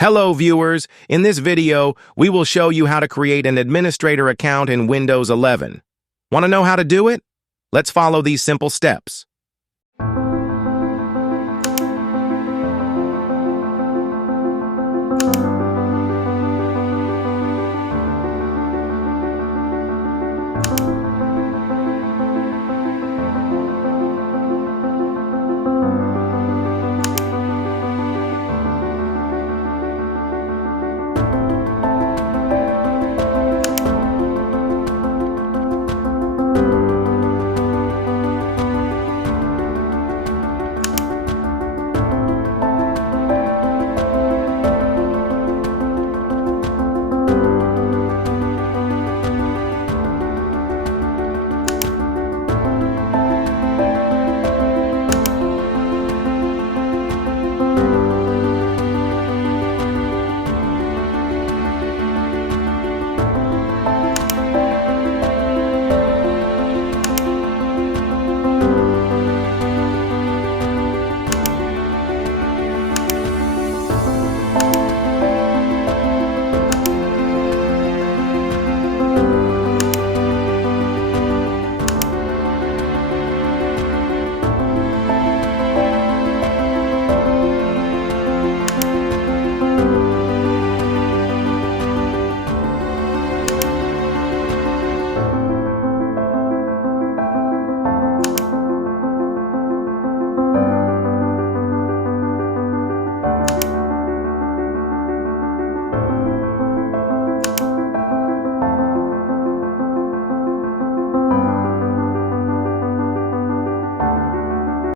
Hello viewers, in this video, we will show you how to create an administrator account in Windows 11. Want to know how to do it? Let's follow these simple steps.